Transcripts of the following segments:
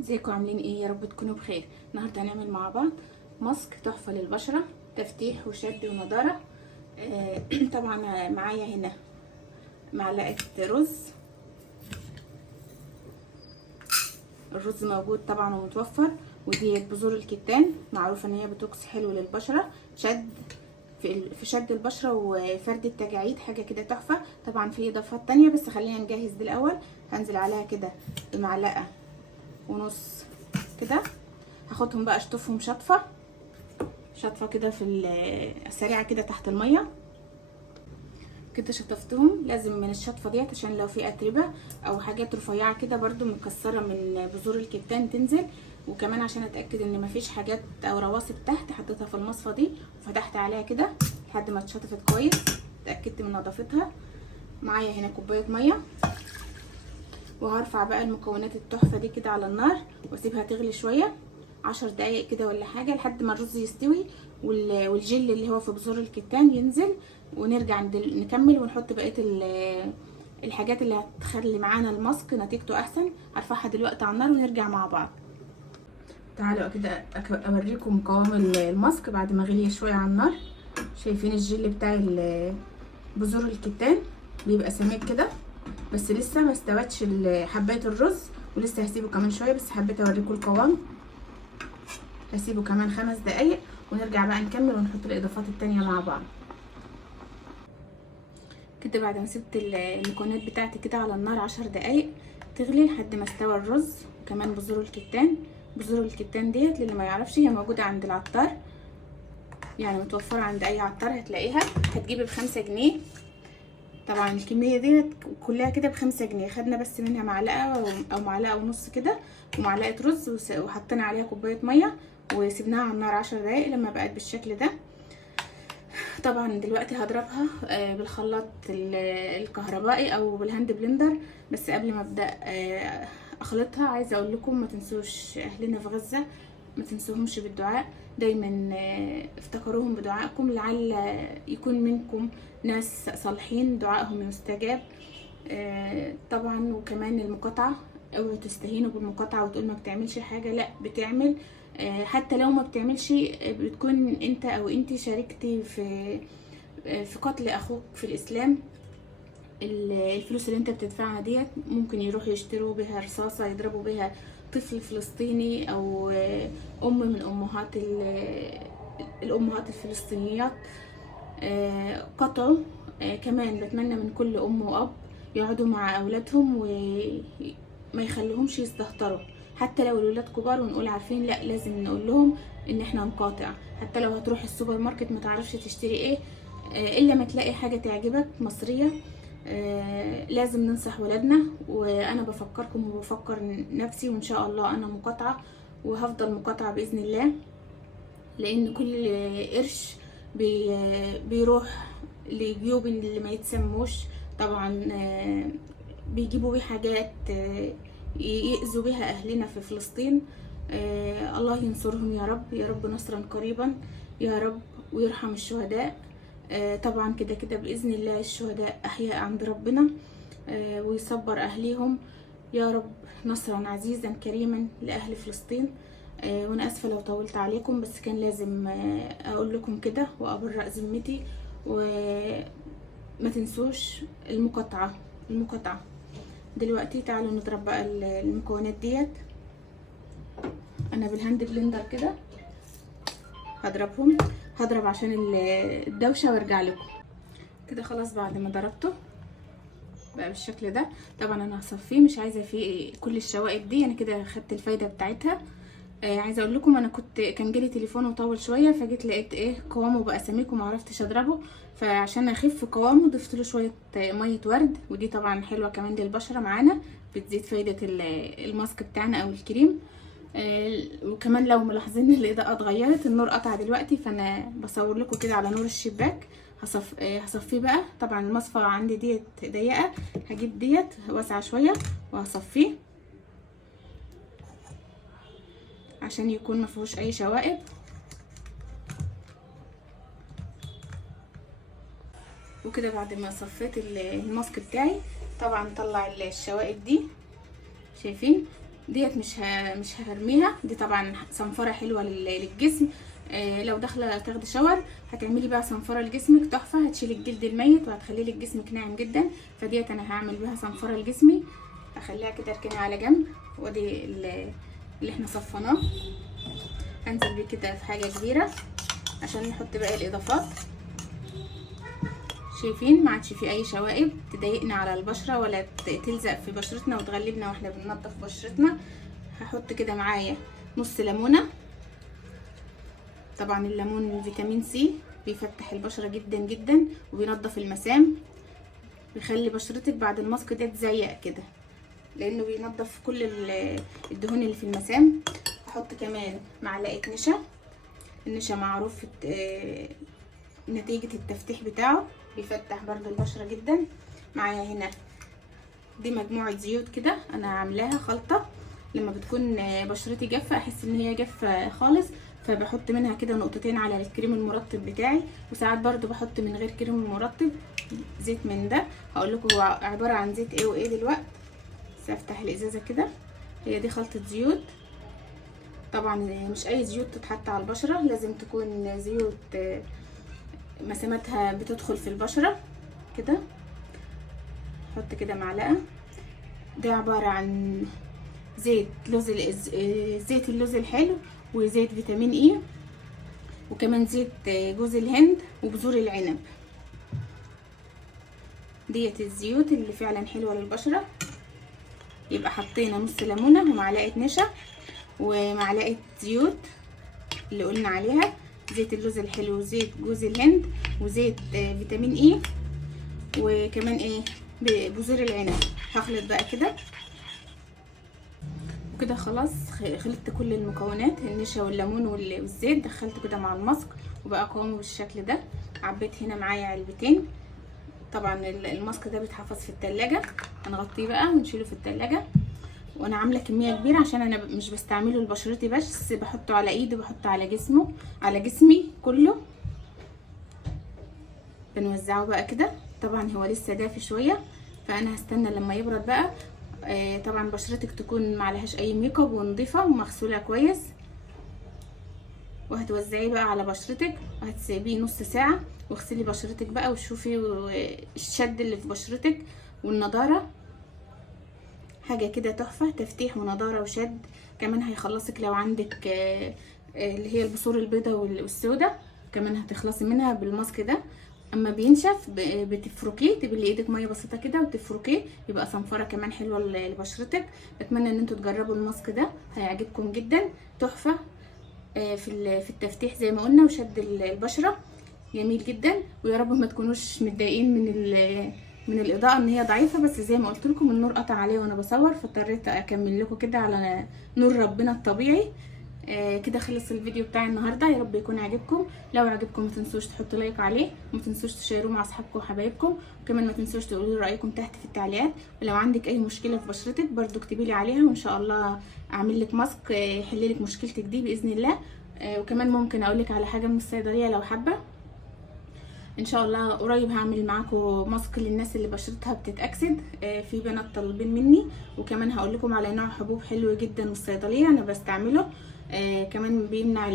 ازيكم عاملين ايه؟ يا رب تكونوا بخير. النهارده هنعمل مع بعض ماسك تحفه للبشره، تفتيح وشد ونضاره. طبعا معايا هنا معلقه رز. الرز موجود طبعا ومتوفر، ودي بذور الكتان، معروفه ان هي بتوكس حلو للبشره، شد في شد البشره وفرد التجاعيد، حاجه كده تحفه. طبعا في اضافات تانية بس خلينا نجهز دي الاول. هنزل عليها كده بمعلقه ونص كده، هاخدهم بقى اشطفهم شطفه كده في السريعه كده تحت الميه كده. شطفتهم لازم من الشطفه ديت عشان لو في اتربه او حاجات رفيعه كده برضو مكسره من بذور الكتان تنزل، وكمان عشان اتاكد ان مفيش حاجات او رواسب تحت. حطيتها في المصفى دي وفتحت عليها كده لحد ما اتشطفت كويس، اتاكدت من نظافتها. معايا هنا كوبايه ميه، وهرفع بقى المكونات التحفه دي كده على النار واسيبها تغلي شويه 10 دقايق كده ولا حاجه لحد ما الرز يستوي والجل اللي هو في بذور الكتان ينزل، ونرجع نكمل ونحط بقيه الحاجات اللي هتخلي معانا الماسك نتيجته احسن. هرفعها دلوقتي على النار ونرجع مع بعض. تعالوا كده اوريكم قوام الماسك بعد ما غلي شويه على النار. شايفين الجل بتاع بذور الكتان بيبقى سميك كده، بس لسه ما استوتش حبايه الرز، ولسه هسيبه كمان شويه، بس حبيت اوريكم القوام. هسيبه كمان 5 دقايق ونرجع بقى نكمل ونحط الاضافات التانية مع بعض. كده بعد ما سبت المكونات بتاعتي كده على النار 10 دقايق تغلي لحد ما استوى الرز وكمان بذور الكتان. بذور الكتان ديت للي ما يعرفش هي موجوده عند العطار، يعني متوفره عند اي عطار هتلاقيها. هتجيب ب5 جنيه. طبعا الكميه ديت كلها كده ب5 جنيه. خدنا بس منها معلقه او معلقه ونص كده ومعلقه رز، وحطينا عليها كوبايه ميه وسيبناها على النار 10 دقايق لما بقت بالشكل ده. طبعا دلوقتي هضربها بالخلاط الكهربائي او بالهاند بلندر. بس قبل ما ابدا اخلطها عايزه اقول لكم ما تنسوش اهلنا في غزه، ما تنسوهمش بالدعاء دايما. افتكروهم بدعائكم لعل يكون منكم ناس صالحين دعائهم يستجاب. طبعا وكمان المقاطعه، اوعوا تستهينوا بالمقاطعه وتقول ما بتعملش حاجه، لا بتعمل. حتى لو ما بتعملش بتكون انت او انت شاركتي في قتل اخوك في الاسلام. الفلوس اللي انت بتدفعها ديت ممكن يروحوا يشتروا بها رصاصة يضربوا بها طفل فلسطيني او ام من امهات الامهات الفلسطينيات. قطعوا. كمان بتمنى من كل ام واب يقعدوا مع اولادهم وما يخليهمش يستهتروا، حتى لو الولاد كبار ونقول عارفين، لا لازم نقول لهم ان احنا نقاطع. حتى لو هتروح السوبر ماركت ما تعرفش تشتري ايه الا ما تلاقي حاجة تعجبك مصرية، لازم ننصح ولادنا. وانا بفكركم وبفكر نفسي، وان شاء الله انا مقاطعة وهفضل مقاطعة باذن الله، لان كل قرش بيروح لجيوب اللي ما يتسموش. طبعا بيجيبوا بيه حاجات يأذوا بها اهلنا في فلسطين. الله ينصرهم يا رب، يا رب نصرا قريبا يا رب، ويرحم الشهداء. طبعا كده كده بإذن الله الشهداء أحياء عند ربنا، ويصبر أهليهم يا رب. نصرا عزيزا كريما لأهل فلسطين. وأنا أسفة لو طولت عليكم، بس كان لازم أقول لكم كده وأبرأ ذمتي. وما تنسوش المقاطعة. دلوقتي تعالوا نضرب بقى المكونات ديت. أنا بالهاند بلندر كده هضرب عشان الدوشه وارجع لكم. كده خلاص بعد ما ضربته بقى بالشكل ده. طبعا انا هصفيه، مش عايزه فيه كل الشوائب دي، انا كده خدت الفايده بتاعتها. عايزه اقول لكم انا كان جالي تليفون وطول شويه، فجيت لقيت قوامه بقى سميك وما عرفتش اضربه، فعشان اخف قوامه ضفت له شويه ميه ورد، ودي طبعا حلوه كمان للبشره معانا، بتزيد فايده الماسك بتاعنا او الكريم. وكمان لو ملاحظين الاضاءه اتغيرت، النور قطع دلوقتي، فانا بصور لكم كده على نور الشباك. هصفيه بقى. طبعا المصفى عندي ديت ضيقه، هجيب ديت واسعه شويه وهصفيه عشان يكون ما فيهوش اي شوائب. وكده بعد ما صفيت الماسك بتاعي طبعا طلع الشوائب دي، شايفين ديت مش هرميها، دي طبعا صنفره حلوه للجسم. لو داخله تاخدي شاور هتعملي بقى صنفره لجسمك تحفه، هتشيلي الجلد الميت وهتخلي لك جسمك ناعم جدا. فديت انا هعمل بيها صنفره لجسمي، هخليها كده اركنها على جنب. ودي اللي احنا صفناه، هنزل بيه كده في حاجه كبيره عشان نحط بقى الاضافات. شايفين ما عادش في اي شوائب تضايقنا على البشره ولا تلزق في بشرتنا وتغلبنا واحنا بننظف بشرتنا. هحط كده معايا نص ليمونه. طبعا الليمون فيتامين سي، بيفتح البشره جدا جدا وبينظف المسام، بيخلي بشرتك بعد الماسك ده تزيق كده لانه بينظف كل الدهون اللي في المسام. هحط كمان معلقه نشا. النشا معروف نتيجه التفتيح بتاعه، بيفتح برضو البشره جدا. معايا هنا دي مجموعه زيوت كده انا عاملاها خلطه، لما بتكون بشرتي جافه احس ان هي جافه خالص فبحط منها كده نقطتين على الكريم المرطب بتاعي. وساعات برضو بحط من غير كريم مرطب زيت من ده، هقول لكم هو عباره عن زيت ايه وايه دلوقتي. بس افتح الازازه كده، هي دي خلطه زيوت. طبعا مش اي زيوت تتحط على البشره، لازم تكون زيوت مساماتها بتدخل في البشره كده. احط كده معلقه. ده عباره عن زيت زيت اللوز الحلو، وزيت فيتامين اي، وكمان زيت جوز الهند وبذور العنب. ديت الزيوت اللي فعلا حلوه للبشره. يبقى حطينا نص ليمونه ومعلقه نشا ومعلقه زيوت اللي قلنا عليها، زيت اللوز الحلو وزيت جوز الهند وزيت فيتامين اي، وكمان ايه بذور العنب. هخلط بقى كده وكده خلاص. خلطت كل المكونات، النشا والليمون والزيت، دخلته كده مع الماسك وبقى قوامه بالشكل ده. عبيت هنا معايا علبتين. طبعا الماسك ده بيتحفظ في التلاجة، هنغطيه بقى ونشيله في التلاجة. وانا عامله كميه كبيره عشان انا مش بستعمله لبشرتي بس، بحطه على ايدي وبحطه على جسمي كله. بنوزعه بقى كده. طبعا هو لسه دافي شويه فانا هستنى لما يبرد بقى. طبعا بشرتك تكون معلهاش اي ميك اب ونضيفه ومغسوله كويس، وهتوزعيه بقى على بشرتك وهتسيبيه نص ساعه. واغسلي بشرتك بقى وشوفي الشد اللي في بشرتك والنضاره، حاجه كده تحفه، تفتيح ونضاره وشد. كمان هيخلصك لو عندك اللي هي البثور البيضاء والسوداء، كمان هتخلصي منها بالماسك ده. اما بينشف بتفركيه، تبلي ايدك ميه بسيطه كده وتفركيه، يبقى صنفره كمان حلوه لبشرتك. بتمنى ان انتوا تجربوا الماسك ده، هيعجبكم جدا، تحفه في التفتيح زي ما قلنا وشد البشره، جميل جدا. ويا رب ما تكونوش متضايقين من الاضاءه ان هي ضعيفه، بس زي ما قلت لكم النور قطع عليه وانا بصور فاضطريت اكمل لكم كده على نور ربنا الطبيعي. كده خلص الفيديو بتاعي النهارده، يا رب يكون عجبكم. لو عجبكم ما تنسوش تحطوا لايك عليه، وما تنسوش تشيروه مع اصحابكم وحبايبكم، وكمان ما تنسوش تقولوا لي رايكم تحت في التعليقات. ولو عندك اي مشكله في بشرتك برضو اكتبي لي عليها، وان شاء الله اعمل لك ماسك يحل لك مشكلتك دي باذن الله. وكمان ممكن اقول لك على حاجه من الصيدليه لو حابه. ان شاء الله قريب هعمل معاكم ماسك للناس اللي بشرتها بتتاكسد، في بنات طالبين مني. وكمان هقول لكم على نوع حبوب حلو جدا من الصيدليه انا بستعمله، كمان بيمنع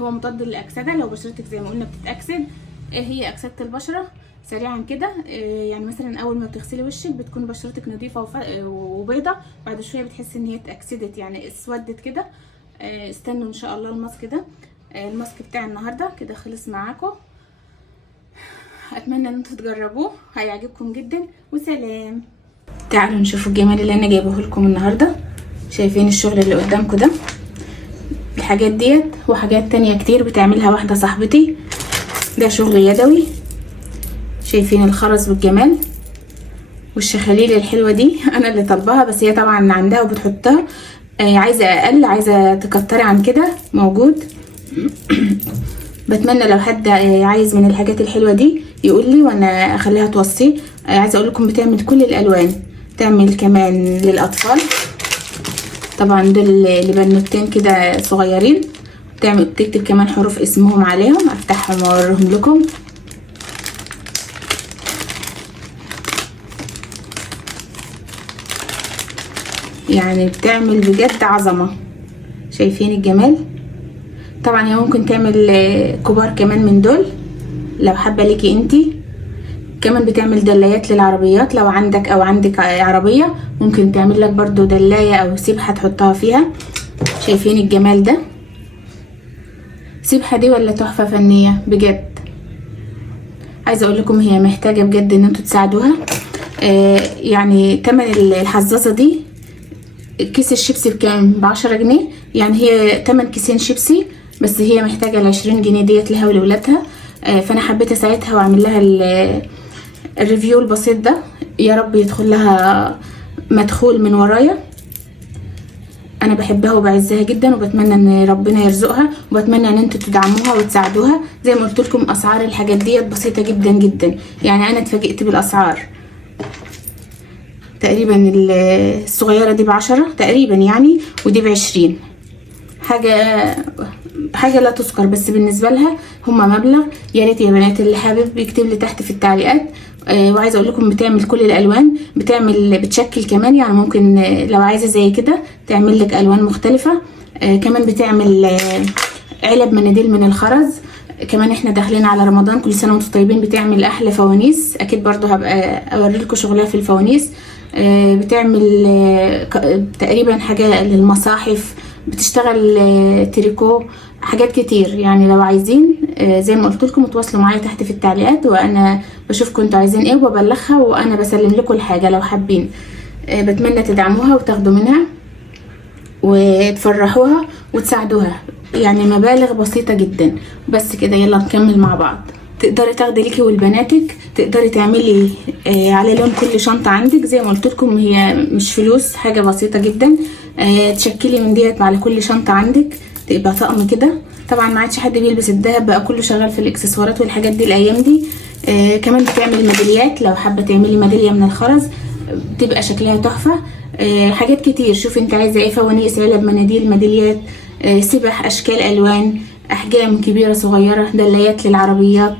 هو مضاد للاكسده لو بشرتك زي ما قلنا بتتاكسد. هي اكسده البشره سريعا كده، يعني مثلا اول ما بتغسلي وشك بتكون بشرتك نظيفه وبيضه، بعد شويه بتحسي ان هي اتاكسدت يعني اسودت كده. استنوا ان شاء الله الماسك ده. الماسك بتاع النهارده كده خلص معاكم، اتمنى ان انتوا تجربوه، هيعجبكم جدا. وسلام. تعالوا نشوفوا الجمال اللي انا جايبه لكم النهارده. شايفين الشغل اللي قدامكم ده؟ الحاجات ديت وحاجات تانية كتير بتعملها واحده صاحبتي، ده شغل يدوي. شايفين الخرز والجمال والشخاليل الحلوه دي انا اللي طالباها، بس هي طبعا عندها وبتحطها. عايزه اقل، عايزه تكتري عن كده، موجود. بتمنى لو حد عايز من الحاجات الحلوه دي يقول لي وانا اخليها توصيه. عايزه اقول لكم بتعمل كل الالوان، تعمل كمان للاطفال. طبعا دول لبنوتين كده صغيرين، تكتب كمان حروف اسمهم عليهم. افتحهم واوريهم لكم. يعني بتعمل بجد عظمة. شايفين الجمال؟ طبعا هي ممكن تعمل كبار كمان من دول لو حابة ليكي انتي. كمان بتعمل دلايات للعربيات، لو عندك او عندك عربية ممكن تعمل لك برضو دلاية او سبحة تحطها فيها. شايفين الجمال ده؟ سبحة دي ولا تحفة فنية بجد. عايزة اقول لكم هي محتاجة بجد ان انتوا تساعدوها. يعني تمن الحظاظة دي، كيس الشيبسي بكام؟ ب10 جنيه. يعني هي 8 كيسين شيبسي، بس هي محتاجة ال20 جنيه ديت لها ولولادها. فانا حبيت اساعدها واعمل لها الريفيو البسيط ده. يا رب يدخل لها مدخول من ورايا. انا بحبها وبعزها جدا، وبتمنى ان ربنا يرزقها، وبتمنى ان انتوا تدعموها وتساعدوها. زي ما قلت لكم اسعار الحاجات ديت بسيطة جدا جدا. يعني انا اتفاجئت بالاسعار. تقريبا الصغيرة دي ب10 تقريبا يعني، ودي ب20. حاجة لا تذكر، بس بالنسبة لها هما مبلغ. يا ريت يا بنات اللي حابب يكتب لي تحت في التعليقات. وعايزة اقول لكم بتعمل كل الالوان، بتشكل كمان. يعني ممكن لو عايزة زي كده تعمل لك الوان مختلفة. كمان بتعمل علب مناديل من الخرز. كمان احنا داخلين على رمضان، كل سنة وانتم طيبين. بتعمل احلى فوانيس، اكيد برضو هبقى اوريلكم شغلها في الفوانيس. بتعمل تقريبا حاجة للمصاحف، بتشتغل تريكو، حاجات كتير. يعني لو عايزين زي ما قلت لكم اتواصلوا معايا تحت في التعليقات، وانا بشوفكم انتوا عايزين ايه وببلغها، وانا بسلم لكم الحاجة لو حابين. بتمنى تدعموها وتاخدوا منها وتفرحوها وتساعدوها. يعني مبالغ بسيطة جدا. بس كده، يلا نكمل مع بعض. تقدري تاخدي ليكي ولبناتك، تقدري تعملي على لون كل شنطة عندك. زي ما قلت لكم هي مش فلوس، حاجة بسيطة جدا. تشكلي من ديت على كل شنطة عندك، تبقى طقم كده. طبعا ما عادش حد بيلبس الدهب، بقى كله شغال في الاكسسوارات والحاجات دي الايام دي. كمان بتعمل ميداليات، لو حابة تعملي ميدالية من الخرز بتبقى شكلها تحفة. حاجات كتير. شوفي انت عايزة ايه، فوانيس، علب مناديل، ميداليات، سبح، اشكال، الوان، احجام كبيرة صغيرة، دلايات للعربيات.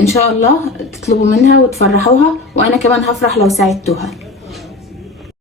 ان شاء الله تطلبوا منها وتفرحوها، وانا كمان هفرح لو ساعدتوها.